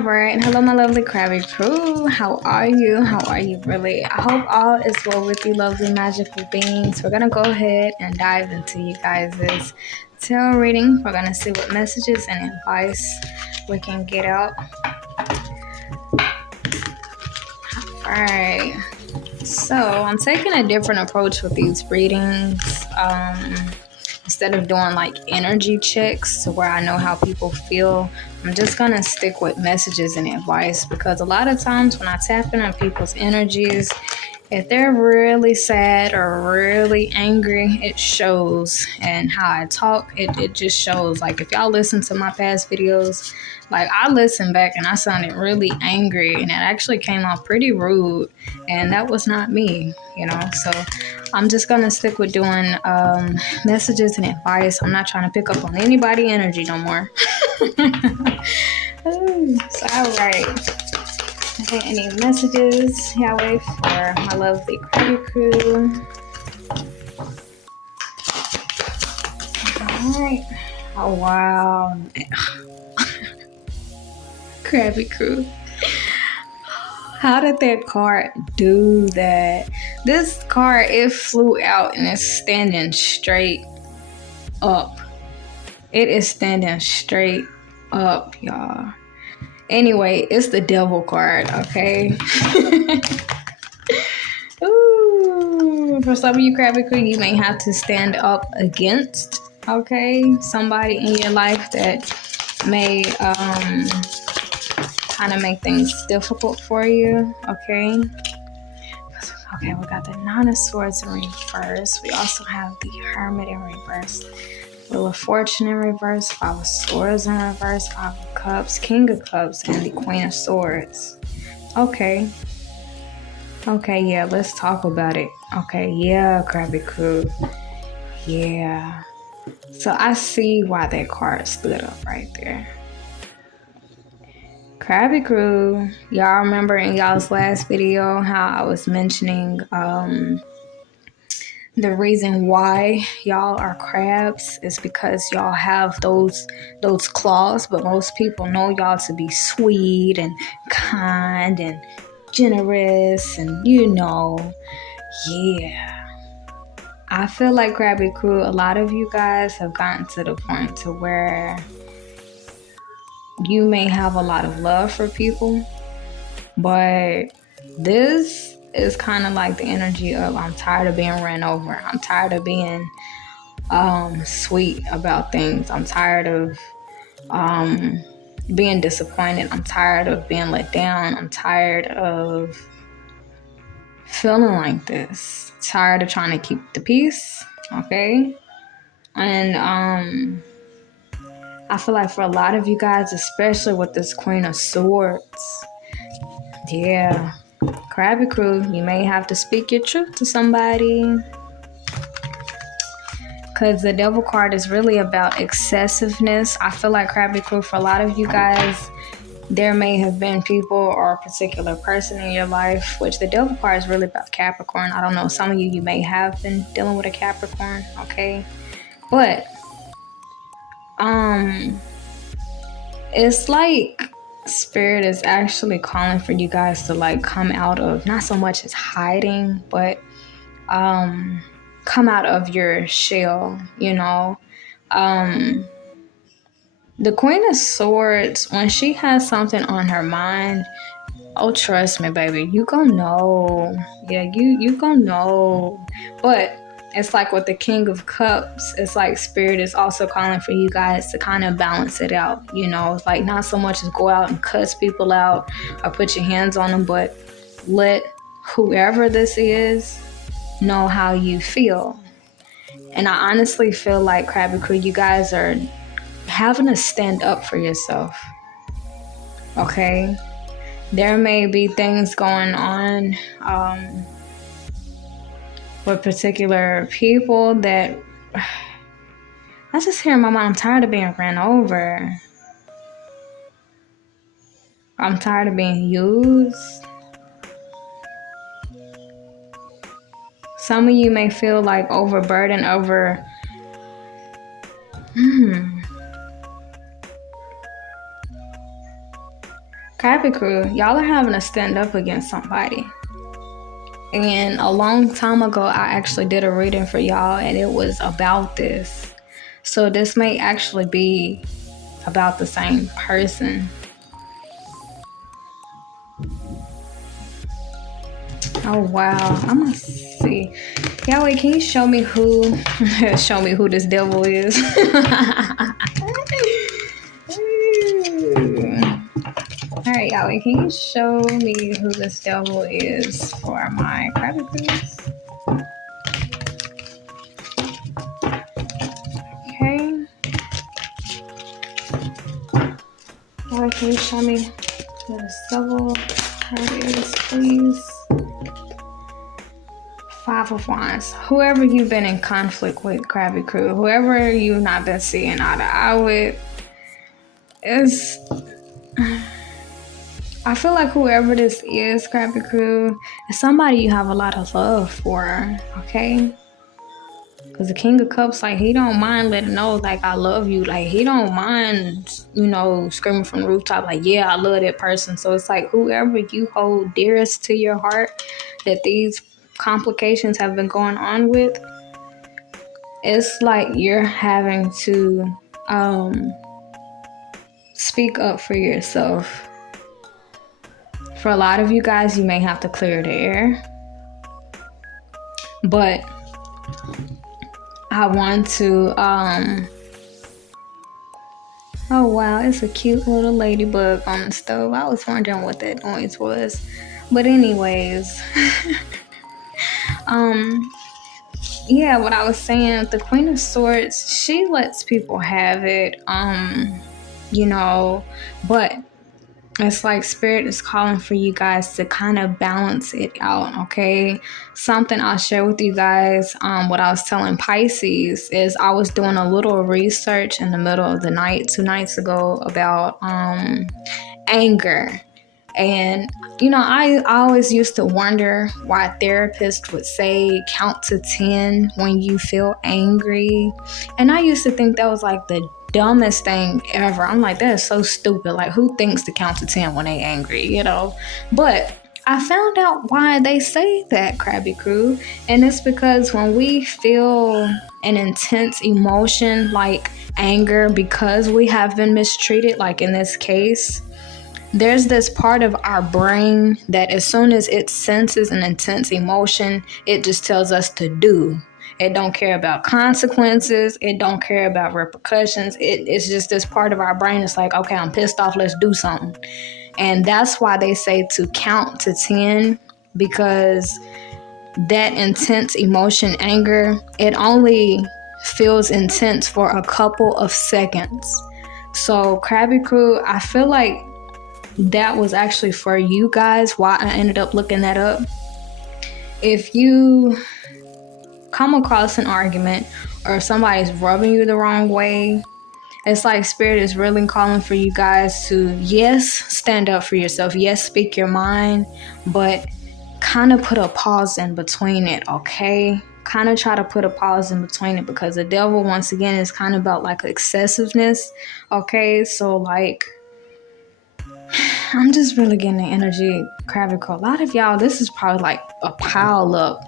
Alright, hello my lovely Crabby crew. How are you? How are you really? I hope all is well with you lovely magical beings. We're gonna go ahead and dive into you guys' tarot reading. We're gonna see what messages and advice we can get out. Alright, so I'm taking a different approach with these readings. Instead of doing like energy checks to where I know how people feel, I'm just gonna stick with messages and advice, because a lot of times when I tap in on people's energies, if they're really sad or really angry, it shows. And how I talk, it just shows. Like if y'all listen to my past videos, like I listened back and I sounded really angry and it actually came off pretty rude, and that was not me, you know. So I'm just gonna stick with doing messages and advice. I'm not trying to pick up on anybody energy no more. So alright. Okay, any messages, Yahweh, for my lovely Crabby crew? Alright. Oh wow. Crabby crew. How did that card do that? This card, it flew out and it's standing straight up. It is standing straight up, y'all. Anyway, it's the devil card, okay? Ooh, for some of you Crabby crew, you may have to stand up against, okay, somebody in your life that may kind of make things difficult for you, okay? Okay, we got the Nine of Swords in reverse. We also have the Hermit in reverse. Wheel of Fortune in reverse. Five of Swords in reverse. Five of Cups. King of Cups. And the Queen of Swords. Okay. Okay, yeah, let's talk about it. Okay, yeah, Crabby crew. Yeah. So I see why that card stood up right there. Crabby crew, y'all remember in y'all's last video how I was mentioning the reason why y'all are crabs is because y'all have those claws, but most people know y'all to be sweet and kind and generous, and yeah. I feel like Crabby crew, a lot of you guys have gotten to the point to where you may have a lot of love for people, but this is kind of like the energy of I'm tired of being ran over. I'm tired of being sweet about things. I'm tired of being disappointed. I'm tired of being let down. I'm tired of feeling like this. Tired of trying to keep the peace, okay? And I feel like for a lot of you guys, especially with this Queen of Swords, yeah, Crabby crew, you may have to speak your truth to somebody, because the Devil card is really about excessiveness. I feel like Crabby crew, for a lot of you guys, there may have been people or a particular person in your life, which the Devil card is really about Capricorn. I don't know, some of you may have been dealing with a Capricorn, okay? But it's like Spirit is actually calling for you guys to like come out of, not so much as hiding, but come out of your shell, you know. The Queen of Swords, when she has something on her mind, oh, trust me, baby, you gonna know. Yeah, you gonna know. But it's like with the King of Cups, it's like Spirit is also calling for you guys to kind of balance it out. You know, it's like not so much as go out and cuss people out or put your hands on them, but let whoever this is know how you feel. And I honestly feel like, Crabby crew, you guys are having to stand up for yourself. Okay? There may be things going on with particular people that I just hear in my mind, I'm tired of being ran over. I'm tired of being used. Some of you may feel like overburdened over Crabby crew, y'all are having to stand up against somebody. And a long time ago, I actually did a reading for y'all, and it was about this. So this may actually be about the same person. Oh wow, I'm gonna see. Yahweh, can you show me who show me who this devil is? Alright, Yahweh, can you show me who this devil is for my credit, please? Okay. Yahweh, can you show me who this devil is, please? Five of Wands. Whoever you've been in conflict with, Crabby crew, whoever you've not been seeing eye to eye with, is... I feel like whoever this is, Crabby crew, is somebody you have a lot of love for, okay? Because the King of Cups, like, he don't mind letting know, like, I love you. Like, he don't mind, you know, screaming from the rooftop, like, yeah, I love that person. So it's like whoever you hold dearest to your heart that these complications have been going on with, it's like you're having to speak up for yourself. For a lot of you guys, you may have to clear the air. But I want to, oh wow, it's a cute little ladybug on the stove. I was wondering what that noise was. But anyways, yeah, what I was saying, the Queen of Swords, she lets people have it, you know, but it's like Spirit is calling for you guys to kind of balance it out, okay? Something I'll share with you guys, what I was telling Pisces is I was doing a little research in the middle of the night 2 nights ago about anger. And, you know, I always used to wonder why therapists would say count to 10 when you feel angry. And I used to think that was like the dumbest thing ever. I'm like, that is so stupid. Like, who thinks to count to 10 when they angry, you know? But I found out why they say that, Crabby crew. And it's because when we feel an intense emotion like anger because we have been mistreated, like in this case, there's this part of our brain that as soon as it senses an intense emotion, it just tells us to do. It don't care about consequences. It don't care about repercussions. It's just this part of our brain. It's like, okay, I'm pissed off. Let's do something. And that's why they say to count to 10, because that intense emotion, anger, it only feels intense for a couple of seconds. So Crabby crew, I feel like that was actually for you guys, why I ended up looking that up. If you come across an argument or if somebody's rubbing you the wrong way, it's like Spirit is really calling for you guys to, yes, stand up for yourself. Yes, speak your mind, but kind of put a pause in between it, okay? Kind of try to put a pause in between it, because the devil, once again, is kind of about like excessiveness, okay? So like, I'm just really getting the energy, Crabby crew. A lot of y'all, this is probably like a pile up.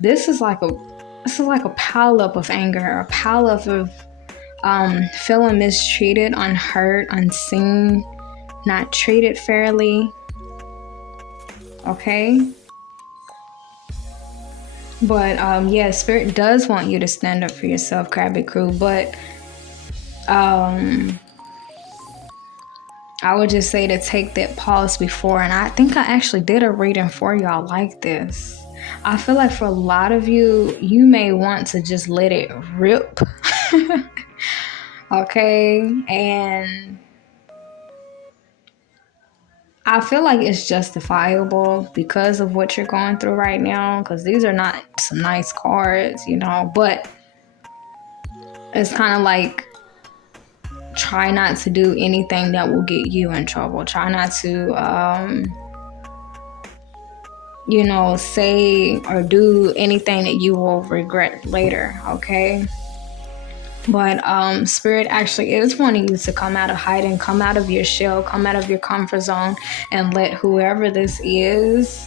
This is like a pile up of anger, a pile up of feeling mistreated, unheard, unseen, not treated fairly. Okay? But yeah, Spirit does want you to stand up for yourself, Crabby crew. But I would just say to take that pause before. And I think I actually did a reading for y'all like this. I feel like for a lot of you, you may want to just let it rip. Okay? And I feel like it's justifiable because of what you're going through right now, because these are not some nice cards, you know, but it's kind of like, try not to do anything that will get you in trouble. Try not to, you know, say or do anything that you will regret later, okay? But Spirit actually is wanting you to come out of hiding, come out of your shell, come out of your comfort zone, and let whoever this is,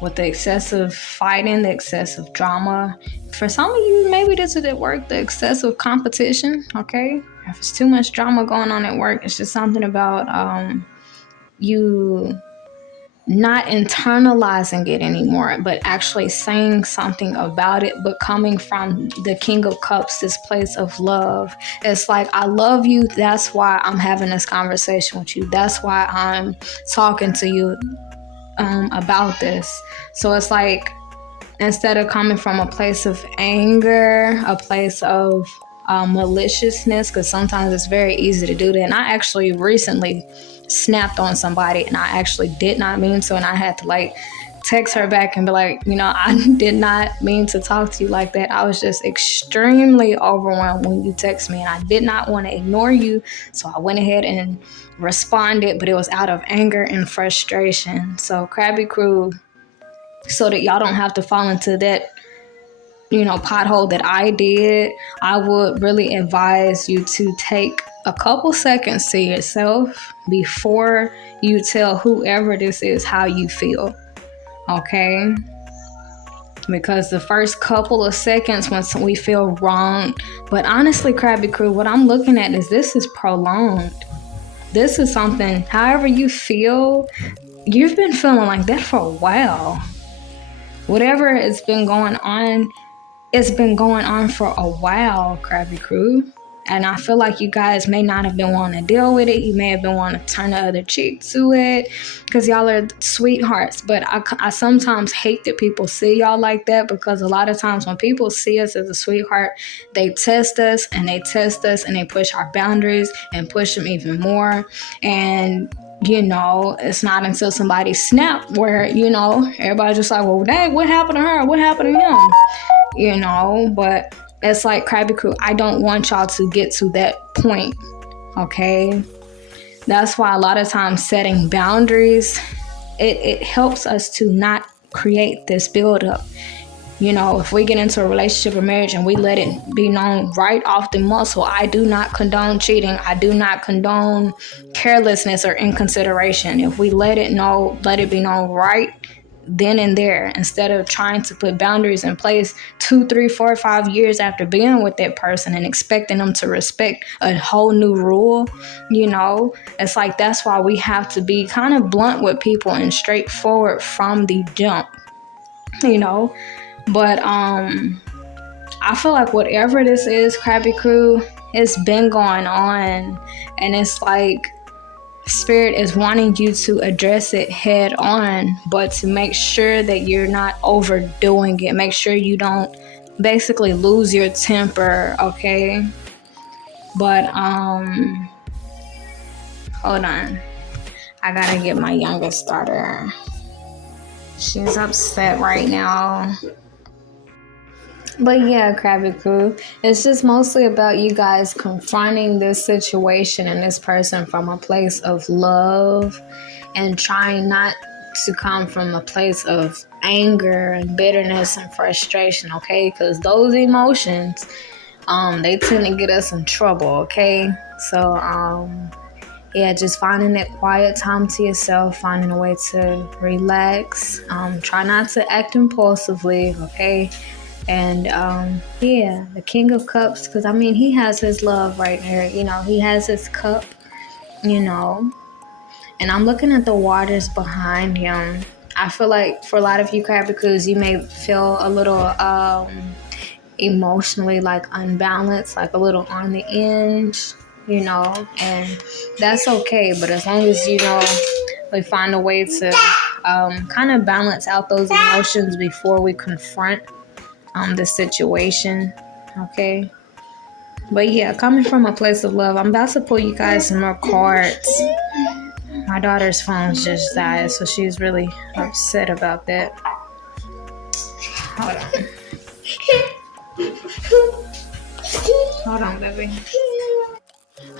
with the excessive fighting, the excessive drama. For some of you, maybe this is at work, the excessive competition, okay? If it's too much drama going on at work, it's just something about you not internalizing it anymore, but actually saying something about it, but coming from the King of Cups, this place of love. It's like, I love you. That's why I'm having this conversation with you. That's why I'm talking to you about this. So it's like, instead of coming from a place of anger, a place of maliciousness, because sometimes it's very easy to do that. And I actually recently snapped on somebody, and I actually did not mean to, and I had to like text her back and be like, I did not mean to talk to you like that. I was just extremely overwhelmed when you text me, and I did not want to ignore you, so I went ahead and responded, but it was out of anger and frustration. So Crabby Crew, so that y'all don't have to fall into that pothole that I did, I would really advise you to take a couple seconds to yourself before you tell whoever this is how you feel, okay? Because the first couple of seconds when we feel wrong, but honestly, Crabby Crew, what I'm looking at is this is prolonged. This is something, however you feel, you've been feeling like that for a while. Whatever has been going on, it's been going on for a while, Crabby Crew. And I feel like you guys may not have been wanting to deal with it. You may have been wanting to turn the other cheek to it because y'all are sweethearts. But I sometimes hate that people see y'all like that, because a lot of times when people see us as a sweetheart, they test us and they push our boundaries and push them even more. And it's not until somebody snap where, everybody's just like, well, dang, what happened to her? What happened to him? But it's like, Crabby Crew, I don't want y'all to get to that point, okay? That's why a lot of times setting boundaries, it helps us to not create this buildup. If we get into a relationship or marriage and we let it be known right off the muscle, I do not condone cheating. I do not condone carelessness or inconsideration. If we let it be known right then and there, instead of trying to put boundaries in place 2, 3, 4, 5 years after being with that person and expecting them to respect a whole new rule. It's like, that's why we have to be kind of blunt with people and straightforward from the jump. But I feel like whatever this is, Crabby Crew, it's been going on, and it's like Spirit is wanting you to address it head on, but to make sure that you're not overdoing it. Make sure you don't basically lose your temper, okay? But hold on, I gotta get my youngest starter. She's upset right now. But yeah, Crabby Crew, it's just mostly about you guys confronting this situation and this person from a place of love, and trying not to come from a place of anger and bitterness and frustration, okay? Because those emotions, they tend to get us in trouble, okay? So, yeah, just finding that quiet time to yourself, finding a way to relax. Try not to act impulsively, okay? And yeah, the King of Cups, because he has his love right there. He has his cup, and I'm looking at the waters behind him. I feel like for a lot of you Crabby Crews, you may feel a little emotionally like unbalanced, like a little on the edge, and that's okay. But as long as we find a way to kind of balance out those emotions before we confront the situation, okay? But yeah, coming from a place of love, I'm about to pull you guys some more cards. My daughter's phone's just died, so she's really upset about that. Hold on, baby.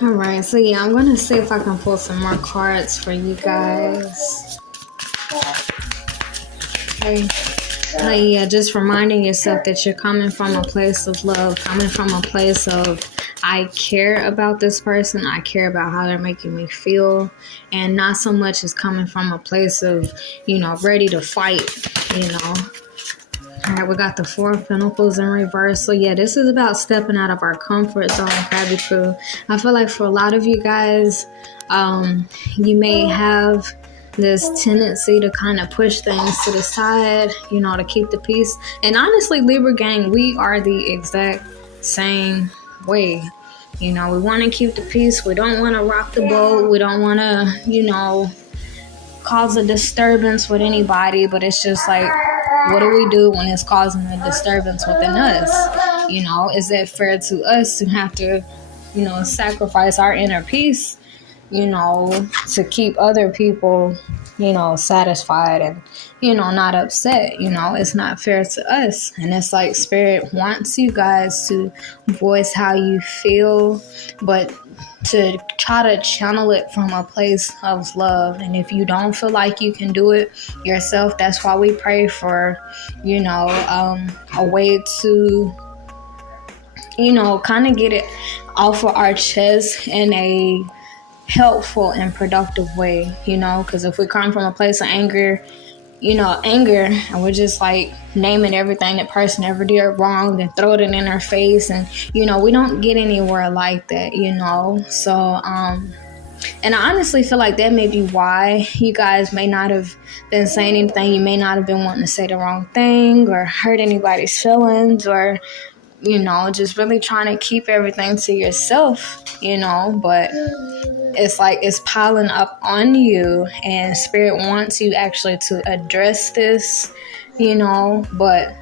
Alright, so yeah, I'm gonna see if I can pull some more cards for you guys. Okay. Yeah, just reminding yourself that you're coming from a place of love, coming from a place of I care about this person. I care about how they're making me feel. And not so much as coming from a place of, ready to fight, you know. All right, we got the Four of Pentacles in reverse. So yeah, this is about stepping out of our comfort zone, Crabby Crew. I feel like for a lot of you guys, you may have this tendency to kind of push things to the side, to keep the peace. And honestly, Libra gang, we are the exact same way. We want to keep the peace. We don't want to rock the boat. We don't want to, cause a disturbance with anybody. But it's just like, what do we do when it's causing a disturbance within us? Is it fair to us to have to, sacrifice our inner peace, to keep other people, satisfied and, not upset? It's not fair to us. And it's like Spirit wants you guys to voice how you feel, but to try to channel it from a place of love. And if you don't feel like you can do it yourself, that's why we pray for, a way to, kind of get it off of our chest in a helpful and productive way, because if we come from a place of anger, and we're just like naming everything that person ever did wrong and throw it in their face, and we don't get anywhere like that, so and I honestly feel like that may be why you guys may not have been saying anything. You may not have been wanting to say the wrong thing or hurt anybody's feelings, or just really trying to keep everything to yourself, but it's like it's piling up on you, and Spirit wants you actually to address this, but,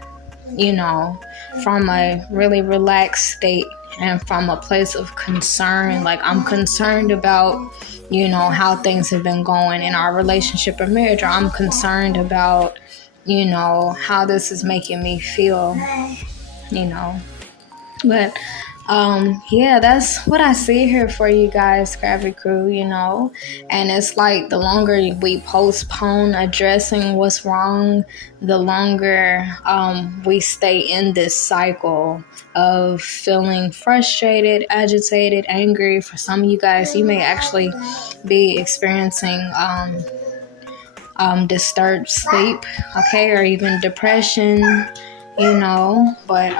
from a really relaxed state and from a place of concern. Like, I'm concerned about, how things have been going in our relationship or marriage, or I'm concerned about, how this is making me feel, But yeah, that's what I see here for you guys, Crabby Crew, and it's like the longer we postpone addressing what's wrong, the longer we stay in this cycle of feeling frustrated, agitated, angry. For some of you guys, you may actually be experiencing disturbed sleep, okay, or even depression, but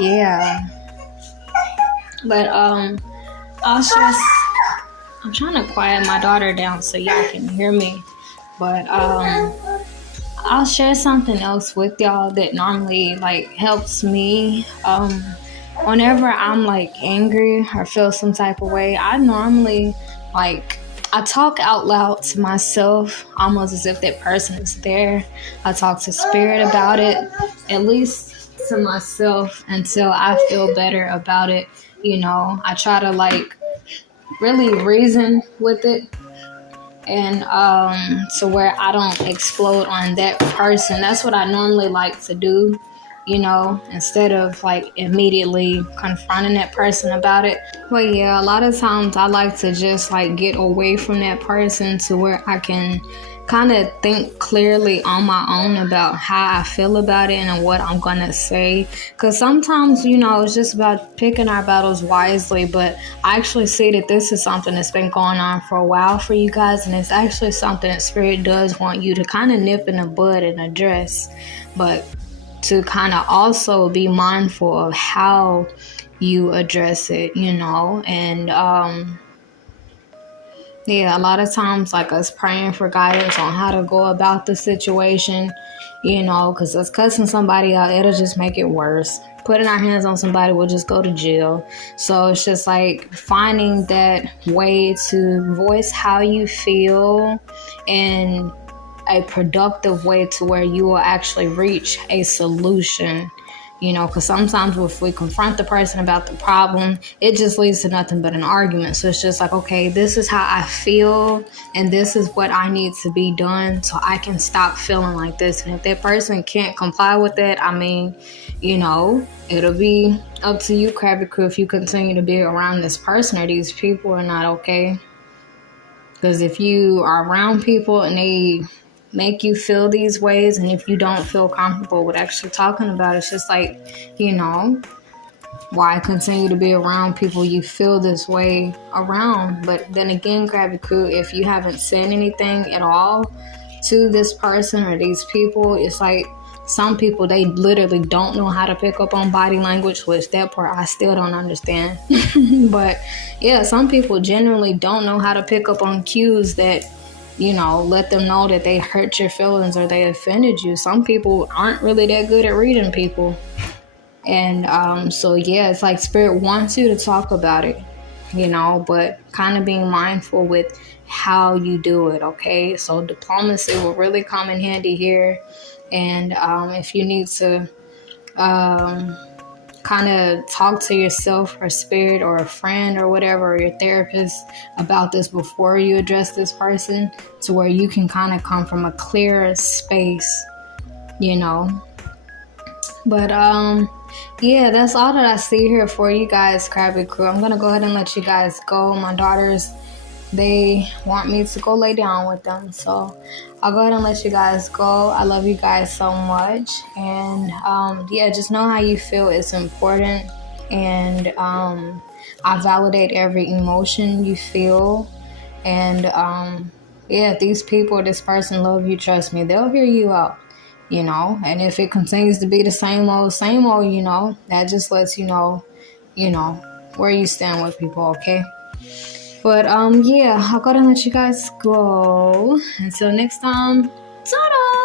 yeah, but I'm trying to quiet my daughter down so y'all can hear me, but I'll share something else with y'all that normally helps me whenever I'm angry or feel some type of way. I normally I talk out loud to myself, almost as if that person is there. I talk to Spirit about it, at least to myself, until I feel better about it. I try to really reason with it, and to where I don't explode on that person. That's what I normally like to do, instead of immediately confronting that person about it. But yeah, a lot of times I like to just get away from that person to where I can kind of think clearly on my own about how I feel about it and what I'm gonna say. Because sometimes, it's just about picking our battles wisely. But I actually see that this is something that's been going on for a while for you guys, and it's actually something that Spirit does want you to kind of nip in the bud and address, but to kind of also be mindful of how you address it, and yeah, a lot of times us praying for guidance on how to go about the situation, because us cussing somebody out, it'll just make it worse. Putting our hands on somebody will just go to jail. So it's just finding that way to voice how you feel in a productive way to where you will actually reach a solution. Because sometimes if we confront the person about the problem, it just leads to nothing but an argument. So it's just okay, this is how I feel, and this is what I need to be done so I can stop feeling like this. And if that person can't comply with that, it'll be up to you, Crabby Crew, if you continue to be around this person or these people or not, okay? Because if you are around people and they make you feel these ways, and if you don't feel comfortable with actually talking about it, it's just why continue to be around people you feel this way around? But then again, Crabby Crew, if you haven't said anything at all to this person or these people, it's like some people, they literally don't know how to pick up on body language, which that part I still don't understand. But yeah, some people genuinely don't know how to pick up on cues that, let them know that they hurt your feelings or they offended you. Some people aren't really that good at reading people. And so yeah, it's like spirit wants you to talk about it, but kind of being mindful with how you do it. Okay, so diplomacy will really come in handy here. And if you need to kind of talk to yourself or spirit or a friend or whatever, or your therapist about this before you address this person, to where you can kind of come from a clearer space, But yeah, that's all that I see here for you guys, Crabby Crew. I'm gonna go ahead and let you guys go. My daughters, they want me to go lay down with them, so I'll go ahead and let you guys go. I love you guys so much, and yeah, just know how you feel is important, and I validate every emotion you feel, and yeah, these people, this person love you, trust me, they'll hear you out. And if it continues to be the same old, that just lets you know, where you stand with people, okay? But yeah, I'll go ahead and let you guys go. Until next time, ta-da!